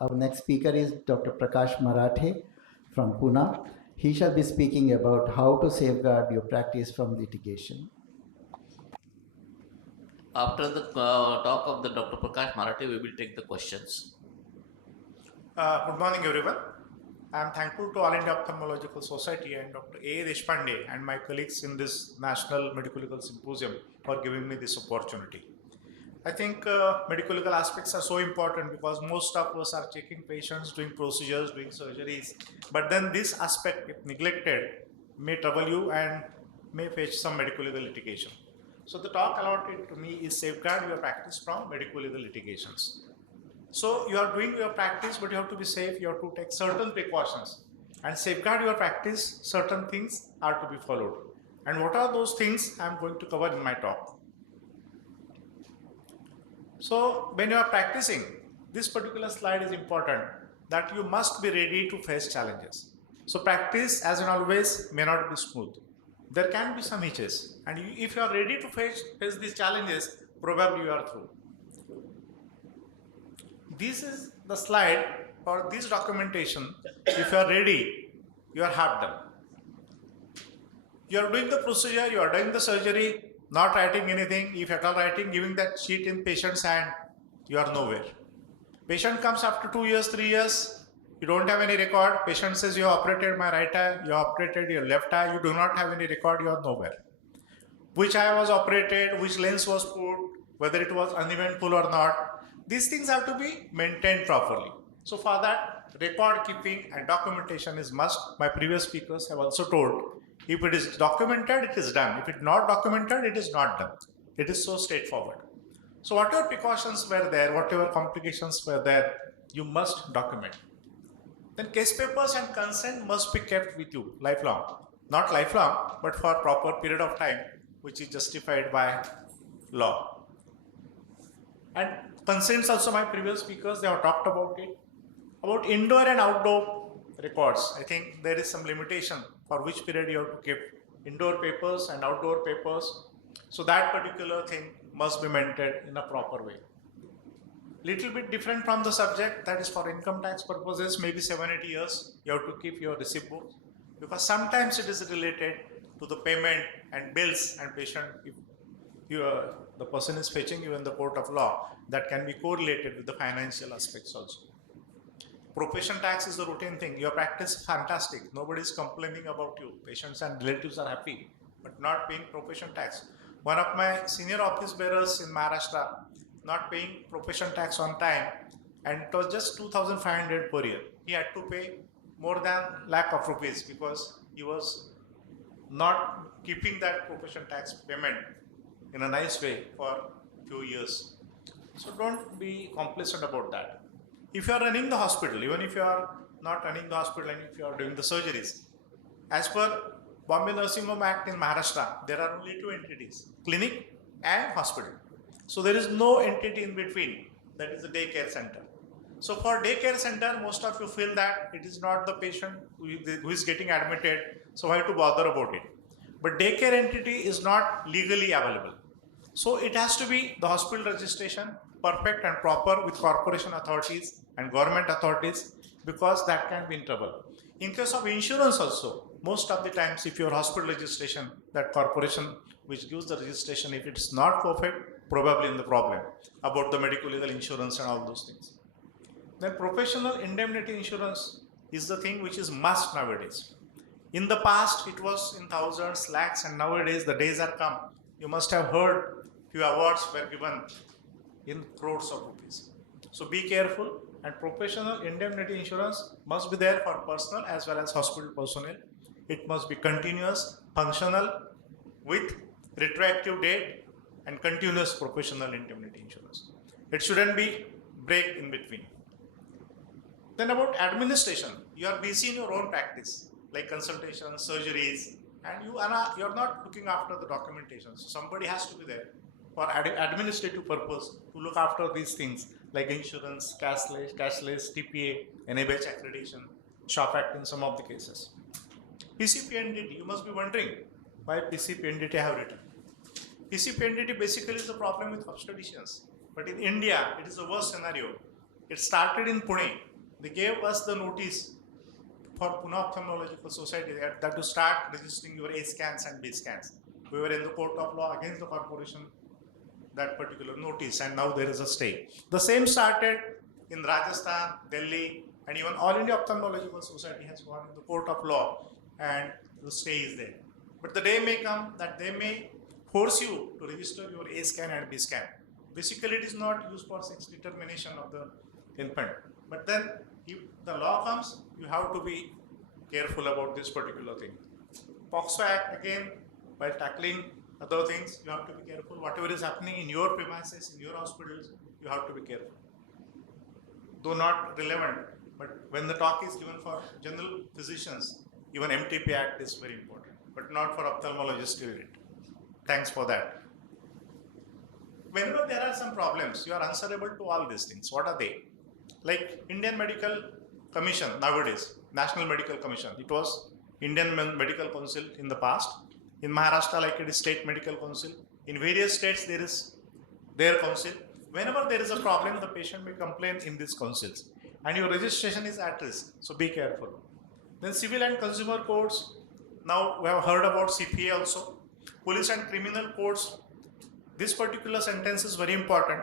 Our next speaker is Dr. Prakash Marathe from Pune. He shall be speaking about how to safeguard your practice from litigation. After the talk of the Dr. Prakash Marathe, we will take the questions. Good morning, everyone. I am thankful to All India Ophthalmological Society and Dr. A. Deshpande and my colleagues in this National Medical Legal Symposium for giving me this opportunity. I think medical legal aspects are so important because most of us are checking patients, doing procedures, doing surgeries. But then this aspect, if neglected, may trouble you and may face some medical legal litigation. So the talk allotted to me is safeguard your practice from medical legal litigations. So you are doing your practice, but you have to be safe. You have to take certain precautions and safeguard your practice. Certain things are to be followed. And what are those things I am going to cover in my talk. So when you are practicing, this particular slide is important that you must be ready to face challenges. So practice, as in always, may not be smooth. There can be some hitches, and if you are ready to face these challenges, probably you are through. This is the slide for this documentation. If you are ready, you are half done. You are doing the procedure, you are doing the surgery, not writing anything. If at all writing, giving that sheet in patient's hand, you are nowhere. Patient comes after 2 years, 3 years, you don't have any record. Patient says you operated my right eye, you operated your left eye, you do not have any record, you are nowhere. Which eye was operated, which lens was put, whether it was uneventful or not. These things have to be maintained properly. So for that, record keeping and documentation is must. My previous speakers have also told, if it is documented, it is done. If it is not documented, it is not done. It is so straightforward. So whatever precautions were there, whatever complications were there, you must document. Then case papers and consent must be kept with you lifelong. Not lifelong, but for a proper period of time, which is justified by law. And consents also, my previous speakers, they have talked about it. About indoor and outdoor records, I think there is some limitation for which period you have to keep indoor papers and outdoor papers. So that particular thing must be maintained in a proper way. Little bit different from the subject, that is for income tax purposes, maybe 7-8 years, you have to keep your receipt books, because sometimes it is related to the payment and bills and patient. If the person is fetching you in the court of law, that can be correlated with the financial aspects also. Profession tax is a routine thing. Your practice is fantastic. Nobody is complaining about you. Patients and relatives are happy, but not paying profession tax. One of my senior office bearers in Maharashtra not paying profession tax on time, and it was just 2,500 per year. He had to pay more than lakh of rupees because he was not keeping that profession tax payment in a nice way for few years. So don't be complacent about that. If you are running the hospital, even if you are not running the hospital and if you are doing the surgeries, as per Bombay Nursing Home Act in Maharashtra, there are only two entities, clinic and hospital. So there is no entity in between, that is the daycare center. So for daycare center, most of you feel that it is not the patient who is getting admitted, so why to bother about it? But daycare entity is not legally available. So it has to be the hospital registration, perfect and proper with corporation authorities and government authorities, because that can be in trouble. In case of insurance also, most of the times if your hospital registration, that corporation which gives the registration, if it's not perfect, probably in the problem about the medical legal insurance and all those things. Then professional indemnity insurance is the thing which is must nowadays. In the past, it was in thousands, lakhs, and nowadays the days are come. You must have heard few awards were given in crores of rupees. So be careful, and professional indemnity insurance must be there for personal as well as hospital personnel. It must be continuous, functional, with retroactive date and continuous professional indemnity insurance. It shouldn't be break in between. Then about administration, you are busy in your own practice, like consultations, surgeries, and you are not looking after the documentation. So somebody has to be there for administrative purpose to look after these things like insurance, cashless, TPA, NABH accreditation, SHOP Act in some of the cases. PCP entity, you must be wondering why PCP entity I have written. PCP entity basically is a problem with obstetricians, but in India it is a worse scenario. It started in Pune. They gave us the notice for Pune Ophthalmological Society that to start registering your A scans and B scans. We were in the court of law against the corporation, that particular notice, and now there is a stay. The same started in Rajasthan, Delhi, and even All India Ophthalmological Society has gone in the court of law, and the stay is there. But the day may come that they may force you to register your A scan and B scan. Basically, it is not used for sex determination of the infant. But then, if the law comes, you have to be careful about this particular thing. POXO Act, again, by tackling other things, you have to be careful. Whatever is happening in your premises, in your hospitals, you have to be careful. Though not relevant, but when the talk is given for general physicians, even MTP Act is very important, but not for ophthalmologists to read. Thanks for that. Whenever there are some problems, you are answerable to all these things. What are they? Like Indian Medical Commission nowadays, National Medical Commission. It was Indian Medical Council in the past. In Maharashtra, like it is State Medical Council. In various states, there is their council. Whenever there is a problem, the patient may complain in these councils. And your registration is at risk, so be careful. Then civil and consumer courts. Now we have heard about CPA also. Police and criminal courts. This particular sentence is very important.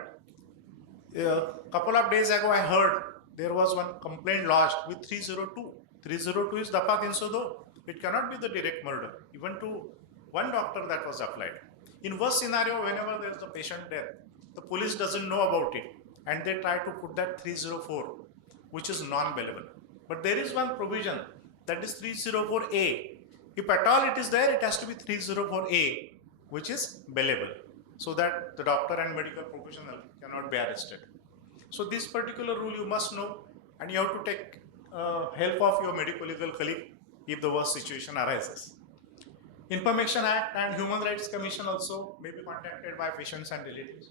A couple of days ago, I heard there was one complaint lodged with 302. 302 is Dafa 302. It cannot be the direct murder. Even to one doctor that was applied. In worst scenario, whenever there is a patient death, the police doesn't know about it, and they try to put that 304, which is non-bailable. But there is one provision, that is 304A. If at all it is there, it has to be 304A, which is bailable, so that the doctor and medical professional cannot be arrested. So this particular rule you must know, and you have to take help of your medical legal colleague if the worst situation arises. Information Act and Human Rights Commission also may be contacted by patients and relatives.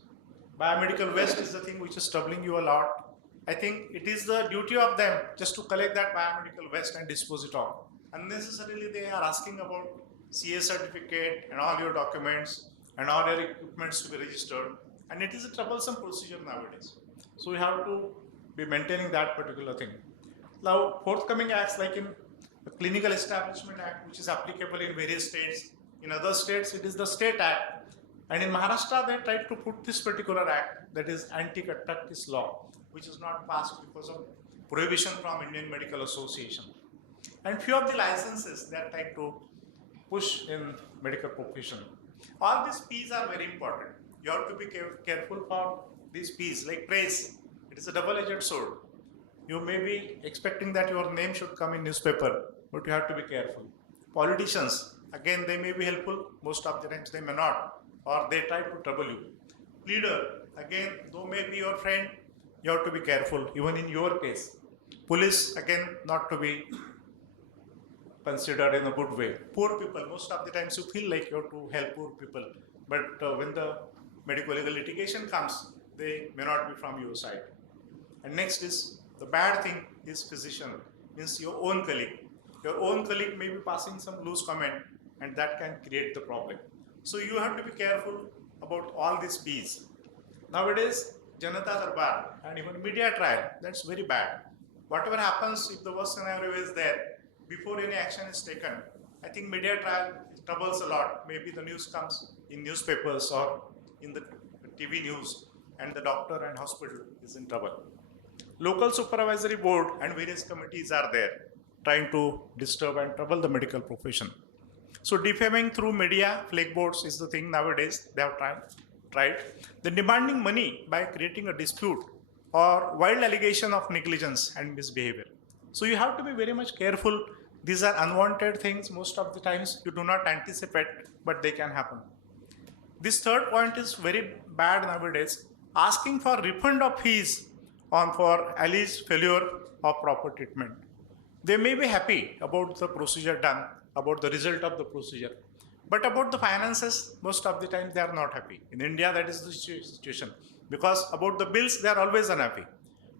Biomedical waste is the thing which is troubling you a lot. I think it is the duty of them just to collect that biomedical waste and dispose it off. Unnecessarily, they are asking about CA certificate and all your documents and all your equipments to be registered. And it is a troublesome procedure nowadays. So we have to be maintaining that particular thing. Now, forthcoming acts like in the Clinical Establishment Act, which is applicable in various states. In other states, it is the State Act. And in Maharashtra, they tried to put this particular act, that is anti-contractis law, which is not passed because of prohibition from Indian Medical Association. And few of the licenses they are trying to push in medical profession. All these P's are very important. You have to be careful for these P's, like praise. It is a double-edged sword. You may be expecting that your name should come in newspaper, but you have to be careful. Politicians, again, they may be helpful. Most of the times they may not, or they try to trouble you. Leader, again, though may be your friend, you have to be careful, even in your case. Police, again, not to be considered in a good way. Poor people, most of the times you feel like you have to help poor people, but when the medical legal litigation comes, they may not be from your side. And next is, the bad thing is physician, means your own colleague. Your own colleague may be passing some loose comment, and that can create the problem. So you have to be careful about all these P's. Nowadays, Janata Darbar and even media trial, that's very bad. Whatever happens, if the worst scenario is there, before any action is taken, I think media trial troubles a lot. Maybe the news comes in newspapers or in the TV news, and the doctor and hospital is in trouble. Local supervisory board and various committees are there trying to disturb and trouble the medical profession. So defaming through media, flag boards is the thing nowadays they have tried. Then demanding money by creating a dispute or wild allegation of negligence and misbehavior. So you have to be very much careful. These are unwanted things. Most of the times you do not anticipate, but they can happen. This third point is very bad nowadays. Asking for refund of fees for alleged failure of proper treatment. They may be happy about the procedure done, about the result of the procedure, but about the finances, most of the time they are not happy. In India, that is the situation, because about the bills, they are always unhappy.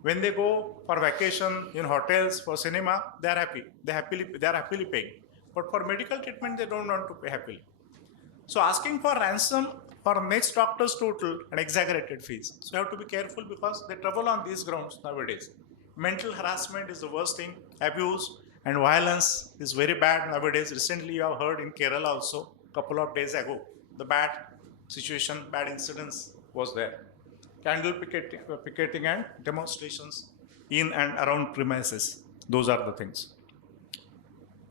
When they go for vacation, in hotels, for cinema, they are happy. They are happily paying. But for medical treatment, they don't want to pay happily. So asking for ransom or next doctor's total and exaggerated fees. So you have to be careful because they trouble on these grounds nowadays. Mental harassment is the worst thing. Abuse and violence is very bad nowadays. Recently, you have heard in Kerala also, a couple of days ago, the bad situation, bad incidents was there. Candle picketing and demonstrations in and around premises. Those are the things.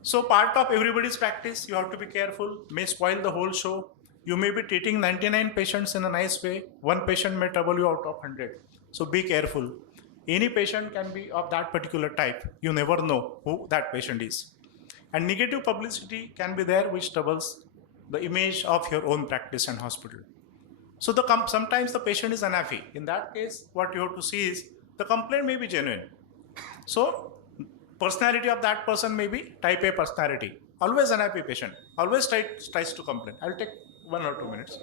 So part of everybody's practice, you have to be careful, may spoil the whole show. You may be treating 99 patients in a nice way. One patient may trouble you out of 100. So be careful. Any patient can be of that particular type. You never know who that patient is. And negative publicity can be there which troubles the image of your own practice and hospital. So sometimes the patient is unhappy. In that case, what you have to see is the complaint may be genuine. So personality of that person may be type A personality. Always unhappy patient. Always tries to complain. I'll take 1 or 2 minutes.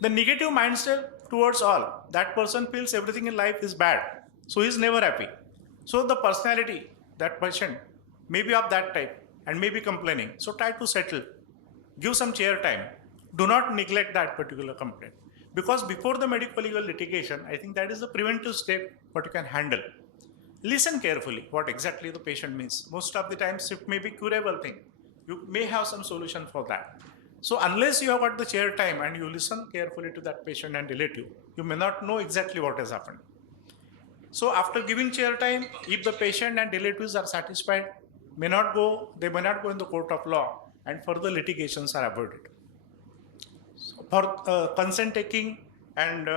The negative mindset towards all. That person feels everything in life is bad. So he's never happy. So the personality, that patient, may be of that type and may be complaining. So try to settle. Give some chair time. Do not neglect that particular complaint. Because before the medical legal litigation, I think that is the preventive step what you can handle. Listen carefully what exactly the patient means. Most of the times it may be curable thing. You may have some solution for that. So unless you have got the chair time and you listen carefully to that patient and relative, you may not know exactly what has happened. So after giving chair time, if the patient and relatives are satisfied, they may not go in the court of law and further litigations are avoided. So for consent taking and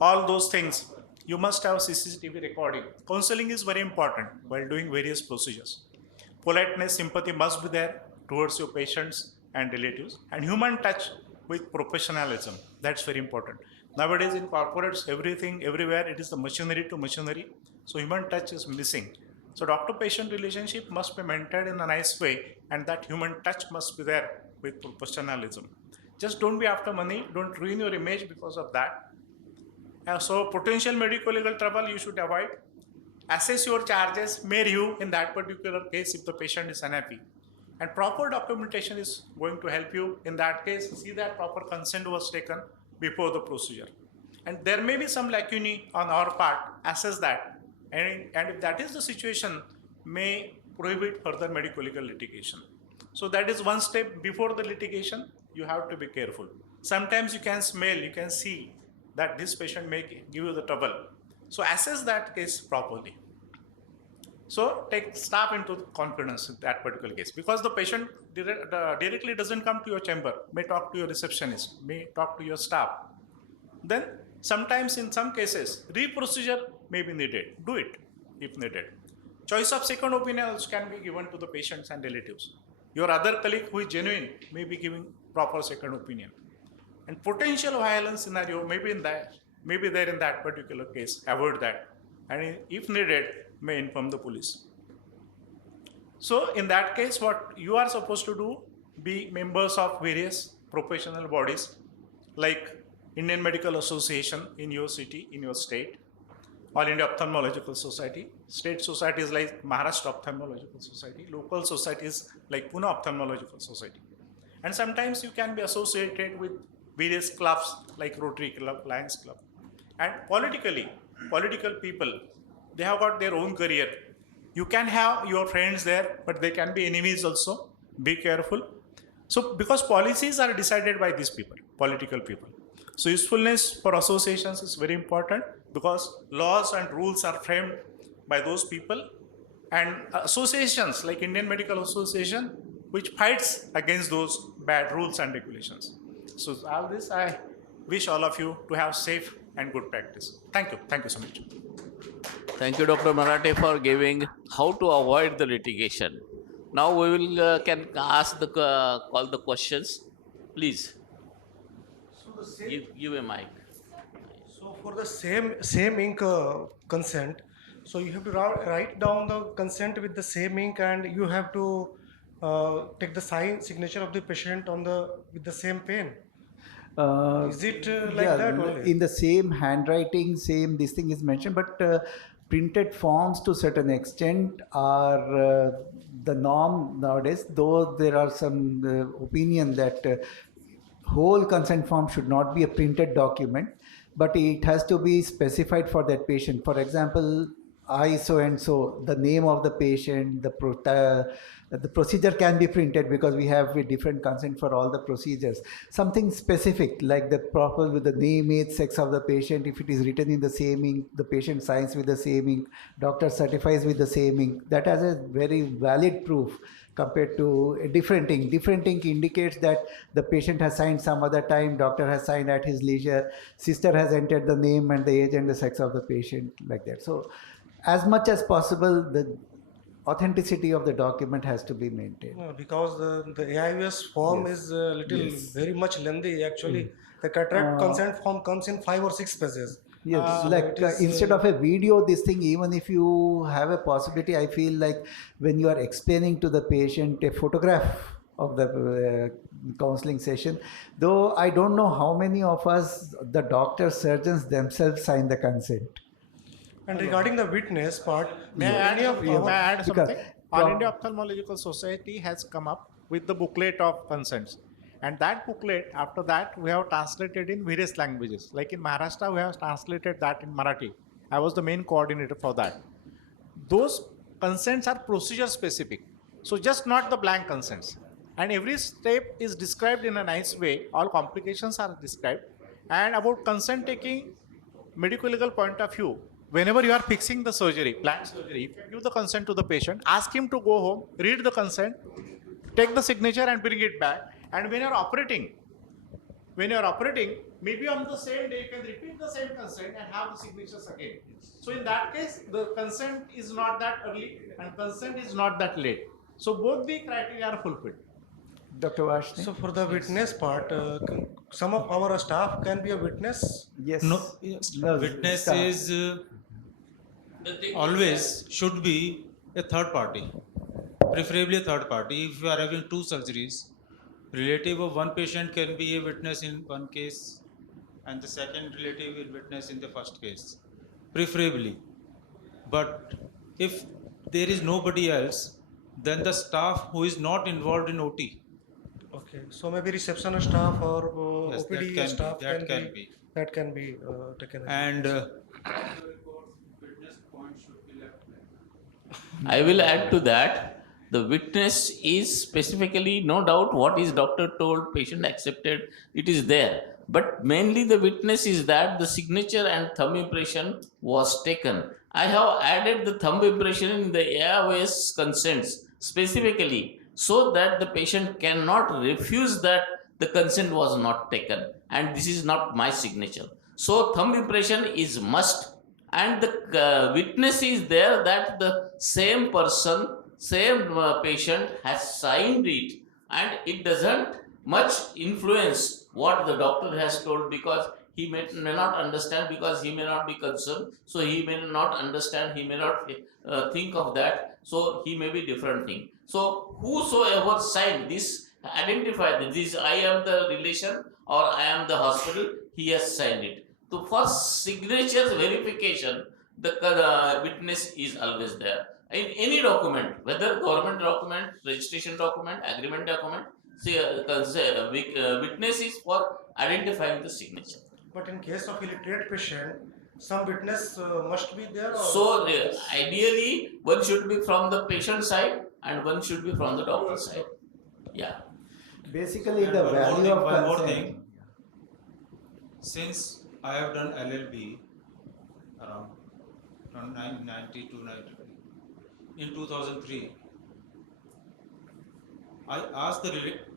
all those things, you must have CCTV recording. Counseling is very important while doing various procedures. Politeness, sympathy must be there towards your patients and relatives, and human touch with professionalism. That's very important. Nowadays in corporates, everything, everywhere, it is the machinery to machinery. So human touch is missing. So doctor-patient relationship must be maintained in a nice way, and that human touch must be there with professionalism. Just don't be after money. Don't ruin your image because of that. So potential medical legal trouble you should avoid. Assess your charges, may review in that particular case if the patient is unhappy. And proper documentation is going to help you. In that case, see that proper consent was taken before the procedure. And there may be some lacunae on our part, assess that. And if that is the situation, may prohibit further medical legal litigation. So that is one step before the litigation, you have to be careful. Sometimes you can smell, you can see that this patient may give you the trouble. So assess that case properly. So take staff into confidence in that particular case, because the patient directly doesn't come to your chamber, may talk to your receptionist, may talk to your staff. Then sometimes in some cases, re-procedure may be needed. Do it if needed. Choice of second opinion also can be given to the patients and relatives. Your other colleague who is genuine may be giving proper second opinion. And potential violence scenario may be there in that particular case. Avoid that. And if needed, may inform the police. So in that case, what you are supposed to do, be members of various professional bodies like Indian Medical Association in your city, in your state, All India Ophthalmological Society, state societies like Maharashtra Ophthalmological Society, local societies like Pune Ophthalmological Society. And sometimes you can be associated with various clubs like Rotary Club, Lions Club. And political people, they have got their own career. You can have your friends there, but they can be enemies also. Be careful. So because policies are decided by these people, political people. So usefulness for associations is very important because laws and rules are framed by those people. And associations like Indian Medical Association, which fights against those bad rules and regulations. So all this, I wish all of you to have safe and good practice. Thank you. Thank you so much. Thank you, Dr. Marathe, for giving how to avoid the litigation. Now we will can ask the call the questions. Please give a mic. So for the same ink consent, so you have to write down the consent with the same ink, and you have to take the signature of the patient on with the same pen. Is it like that only? In the same handwriting, same this thing is mentioned, but printed forms to certain extent are the norm nowadays, though there are some opinion that whole consent form should not be a printed document, but it has to be specified for that patient. For example, I so and so, the name of the patient, the procedure can be printed because we have a different consent for all the procedures. Something specific like the proper with the name, age, sex of the patient. If it is written in the same ink, the patient signs with the same ink, doctor certifies with the same ink. That has a very valid proof compared to a different ink. Different ink indicates that the patient has signed some other time, doctor has signed at his leisure, sister has entered the name and the age and the sex of the patient, like that. So as much as possible, the authenticity of the document has to be maintained. Because the AIOS form Yes. is little Yes. very much lengthy. Actually, the cataract consent form comes in 5 or 6 pages. Yes, So like it is, instead of a video, this thing, even if you have a possibility, I feel like when you are explaining to the patient a photograph of the counseling session, though I don't know how many of us, the doctors, surgeons themselves sign the consent. and regarding the witness part, May I add, many of may I add Because something? All from- India Ophthalmological Society has come up with the booklet of consents. And that booklet, after that, we have translated in various languages. Like in Maharashtra, we have translated that in Marathi. I was the main coordinator for that. Those consents are procedure specific. So just not the blank consents. And every step is described in a nice way. All complications are described. And about consent taking, medical legal point of view, whenever you are fixing the surgery, planned surgery, if you give the consent to the patient, ask him to go home, read the consent, take the signature and bring it back. And when you're operating, maybe on the same day you can repeat the same consent and have the signatures again. So in that case, the consent is not that early and consent is not that late. So both the criteria are fulfilled. Dr. Vashni? So for the witness part, some of our staff can be a witness. Yes. No, yes, witness staff. is always should be a third party, preferably a third party. If you are having two surgeries, relative of one patient can be a witness in one case, and the second relative will witness in the first case, preferably. But if there is nobody else, then the staff who is not involved in OT. Okay, so maybe reception staff or Yes, that OPD can be- staff that can be. that can be taken. as- And I will add to that. The witness is specifically, no doubt, what is doctor told, patient accepted, it is there. But mainly the witness is that the signature and thumb impression was taken. I have added the thumb impression in the AIOS consents specifically so that the patient cannot refuse that the consent was not taken and this is not my signature. So thumb impression is must, and the witness is there that the same person, same patient has signed it, and it doesn't much influence what the doctor has told because he may not understand, because he may not be concerned, so he may not understand, he may not think of that, so he may be different thing. So whosoever signed this, identify that this I am the relation or I am the hospital, he has signed it. So for signatures verification, the witness is always there. In any document, whether government document, registration document, agreement document, witness is for identifying the signature. But in case of illiterate patient, some witness must be there. Or So ideally, one should be from the patient side and one should be from the doctor side. Yeah. Basically, And the one more value thing- of one more consent. thing. Since I have done LLB around from 1990 to 93, in 2003, I asked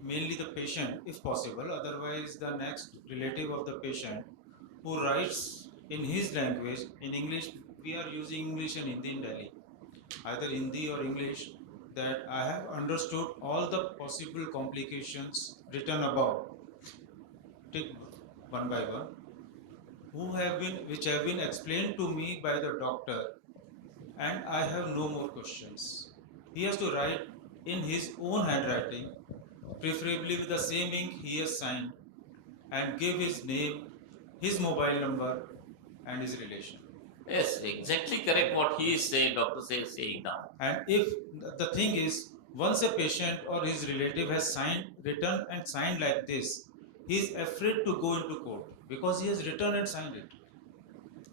mainly the patient, if possible, otherwise the next relative of the patient who writes in his language, in English, we are using English and Hindi in Delhi, either Hindi or English, that I have understood all the possible complications written above, take one by one, which have been explained to me by the doctor, and I have no more questions. He has to write in his own handwriting, preferably with the same ink he has signed, and give his name, his mobile number, and his relation. Yes, exactly correct what he is saying, doctor is saying now. And if the thing is, once a patient or his relative has written and signed like this, he is afraid to go into court because he has written and signed it.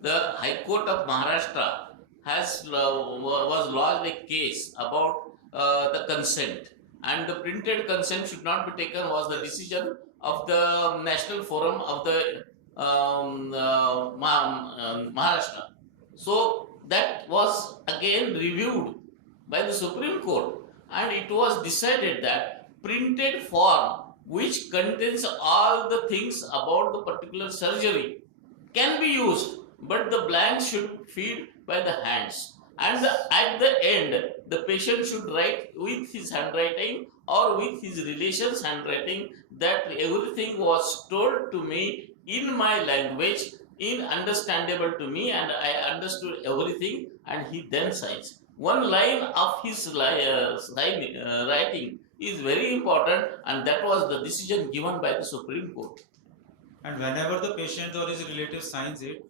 The High Court of Maharashtra was lodged a case about the consent, and the printed consent should not be taken was the decision of the National Forum of the Maharashtra. So that was again reviewed by the Supreme Court, and it was decided that printed form which contains all the things about the particular surgery can be used, but the blanks should feed by the hands. And at the end, the patient should write with his handwriting or with his relation's handwriting that everything was told to me in my language, in understandable to me, and I understood everything. And he then signs. One line of his writing is very important, and that was the decision given by the Supreme Court. And whenever the patient or his relative signs it,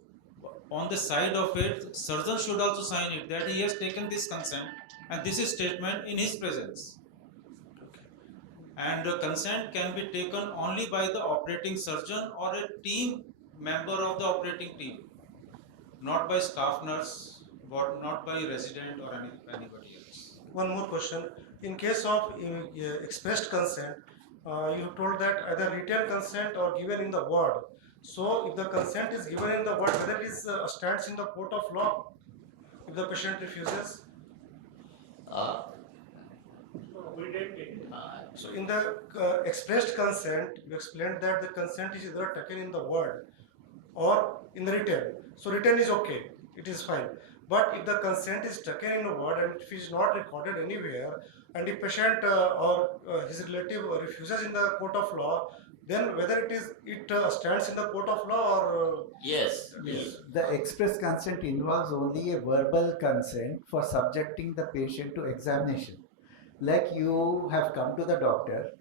on the side of it, surgeon should also sign it that he has taken this consent and this is statement in his presence. And consent can be taken only by the operating surgeon or a team member of the operating team, not by staff nurse, not by resident or anybody else. One more question. In case of expressed consent, you told that either written consent or given in the word. So if the consent is given in the word, whether it is stands in the court of law, if the patient refuses. So in the expressed consent, you explained that the consent is either taken in the word or in the written. So written is okay, it is fine. But if the consent is taken in a word and if it is not recorded anywhere, and if patient or his relative refuses in the court of law, then whether it stands in the court of law or Yes. The express consent involves only a verbal consent for subjecting the patient to examination. Like you have come to the doctor,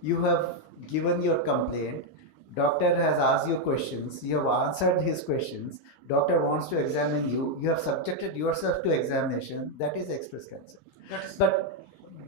you have given your complaint, doctor has asked you questions, you have answered his questions, doctor wants to examine you, you have subjected yourself to examination, that is express consent. But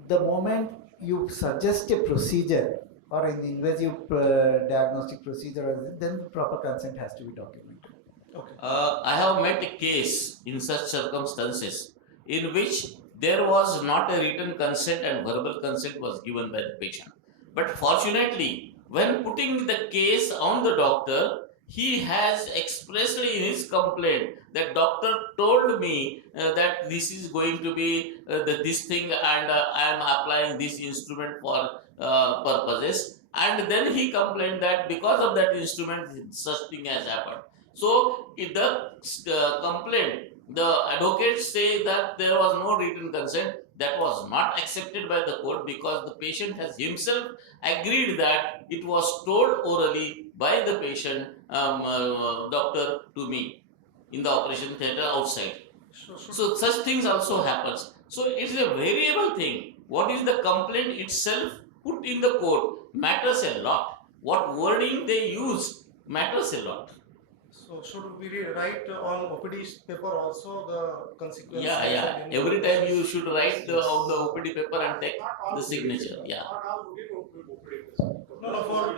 the moment you suggest a procedure or an invasive diagnostic procedure, then proper consent has to be documented. okay. I have met a case in such circumstances in which there was not a written consent and verbal consent was given by the patient. But fortunately, when putting the case on the doctor, he has expressly in his complaint that doctor told me that this is going to be this thing, and I am applying this instrument for purposes. And then he complained that because of that instrument, such thing has happened. So, if the complaint, the advocates say that there was no written consent, that was not accepted by the court because the patient has himself agreed that it was told orally by the patient doctor to me in the operation theatre outside. So such things also happens. So it's a variable thing. What is the complaint itself put in the court matters a lot. What wording they use matters a lot. So should we write on OPD paper also the consequences? Yeah. Every time you should write on the OPD paper and take the signature. Yeah. No, for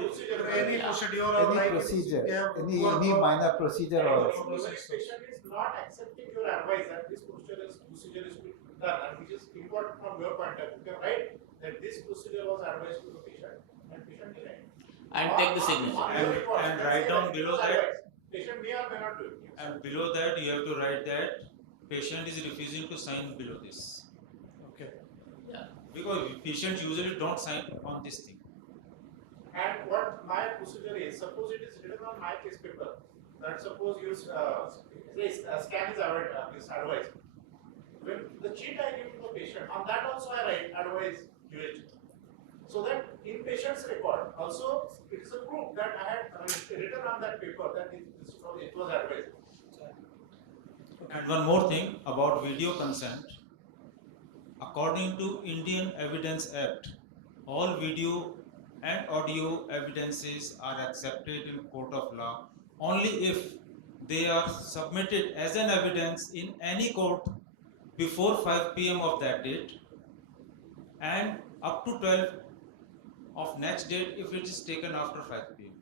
any procedure or Any like procedure, they have any work or- minor procedure also. Even if patient is not accepting your advice that this procedure is to be done, and which is important from your point of view, you can write that this procedure was advised to the patient and patient denied. And take the signature. And write down below that. Patient may or may not do it. And below that, you have to write that patient is refusing to sign below this. Okay. Yeah. Because patients usually don't sign on this thing. And what my procedure is, suppose it is written on my case paper, that suppose you scan is advised. When the sheet I give to the patient, on that also I write advice UH. So that in patient's record, also it is a proof that I had written on that paper that it was advised. And one more thing about video consent. According to Indian Evidence Act, all video and audio evidences are accepted in court of law only if they are submitted as an evidence in any court before 5 p.m. of that date and up to 12 of next date if it is taken after 5 p.m.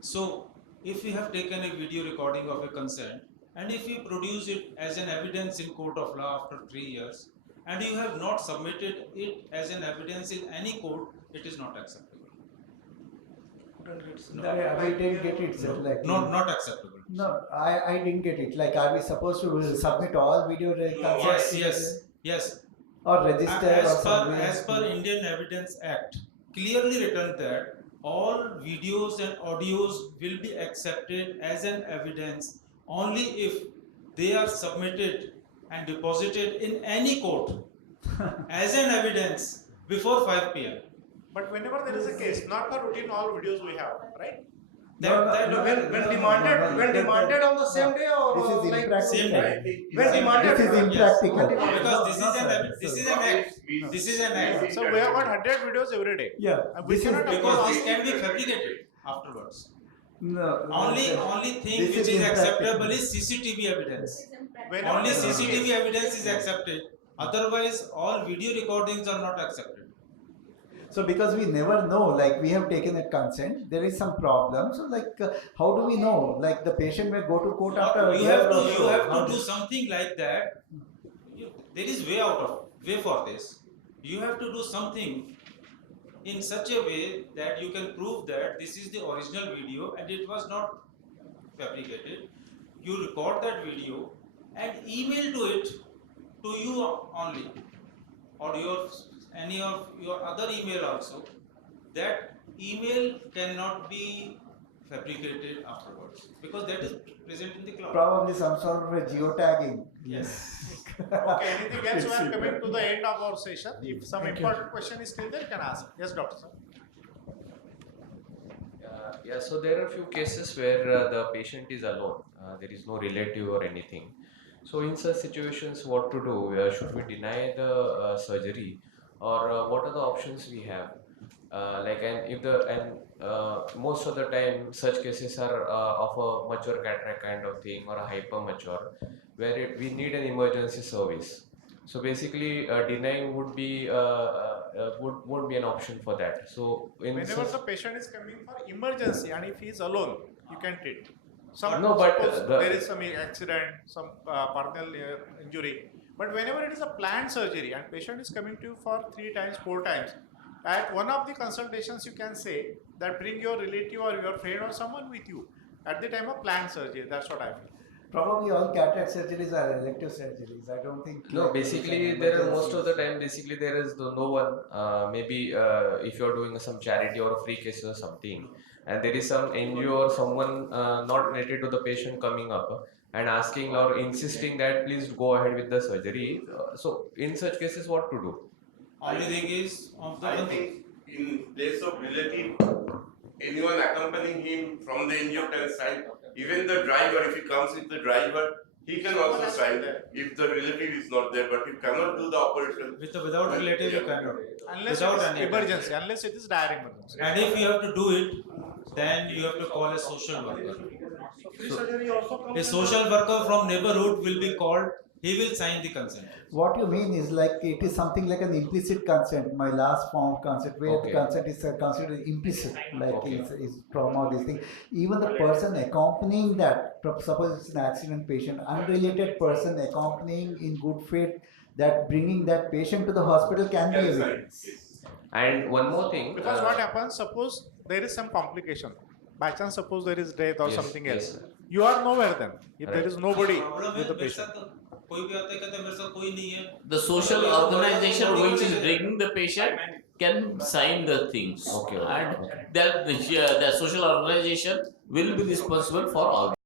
So, if you have taken a video recording of a consent and if you produce it as an evidence in court of law after 3 years and you have not submitted it as an evidence in any court, it is not acceptable. I didn't get it, sir. Like Not acceptable. no, I didn't get it. Like, are we supposed to submit all video consents? Yes. Or register or something? As per Indian Evidence Act, clearly written that all videos and audios will be accepted as an evidence only if they are submitted and deposited in any court as an evidence before 5 p.m. But whenever there is a case, not for routine all videos we have, right? When demanded on the same day or This is like impractical. same day. when demanded. This is impractical. Because this is an act. This is an act. So we have got 100 videos every day. Yeah, And we this is cannot Because upload this all- can be fabricated afterwards. no. Only thing This which is impractical. acceptable is CCTV evidence. Whenever Only there is a CCTV case- evidence is accepted. Otherwise, all video recordings are not accepted. So because we never know, like we have taken a consent, there is some problem. So like, how do we know? Like the patient may go to court after a You year have or to so. How do something like that. There is way for this. You have to do something in such a way that you can prove that this is the original video and it was not fabricated. You record that video and email to it to you only, or any of your other email also. That email cannot be fabricated afterwards because that is present in the cloud. Probably some sort of a geotagging. Yes. Okay, anything else? We are coming to the end of our session. If some important question is still there, you can ask. Yes, doctor, sir. Yeah, so there are a few cases where the patient is alone. There is no relative or anything. So in such situations, what to do? Should we deny the surgery, or what are the options we have? Most of the time, such cases are of a mature cataract kind of thing or a hyper mature, where we need an emergency service. So basically, denying would be won't be an option for that. So Whenever the patient is coming for emergency and if he is alone, you can treat. No, but suppose the- there is some accident, some personal injury. But whenever it is a planned surgery and patient is coming to you for 3 times, 4 times, at one of the consultations you can say that bring your relative or your friend or someone with you at the time of planned surgery. That's what I feel. Probably all cataract surgeries are elective surgeries. I don't think. No, basically there are most of the time. Basically, there is no one. Maybe if you're doing some charity or a free case or something, and there is some NGO or someone not related to the patient coming up and asking or insisting that please go ahead with the surgery. So in such cases, what to do? Only thing is of the I one think in place of relative, anyone accompanying him from the NGO can sign. Even the driver, if he comes with the driver, he can also sign if the relative is not there. But you cannot do the operation. without relative you cannot. Unless Without it is any emergency, unless it is dire emergency. And if you have to do it, then you have to call a social worker. Free surgery also comes A social worker from neighborhood will be called. He will sign the consent. What you mean is like it is something like an implicit consent. My last form consent, where Okay. the consent is considered implicit, like Okay. is trauma, this thing. Even the person accompanying that, suppose it's an accident patient, unrelated person accompanying in good faith, that bringing that patient to the hospital can be Can sign. evidence. And one more thing. Because what happens, suppose there is some complication. By chance, suppose there is death or Yes, something yes, else. sir. You are nowhere then. If there Right. is nobody Problem with है the मेरे patient. साथ कोई भी आता है कहता है मेरे साथ कोई नहीं है. The social organization which is bringing the patient can sign the things. Okay. And that the social organization will be responsible for all.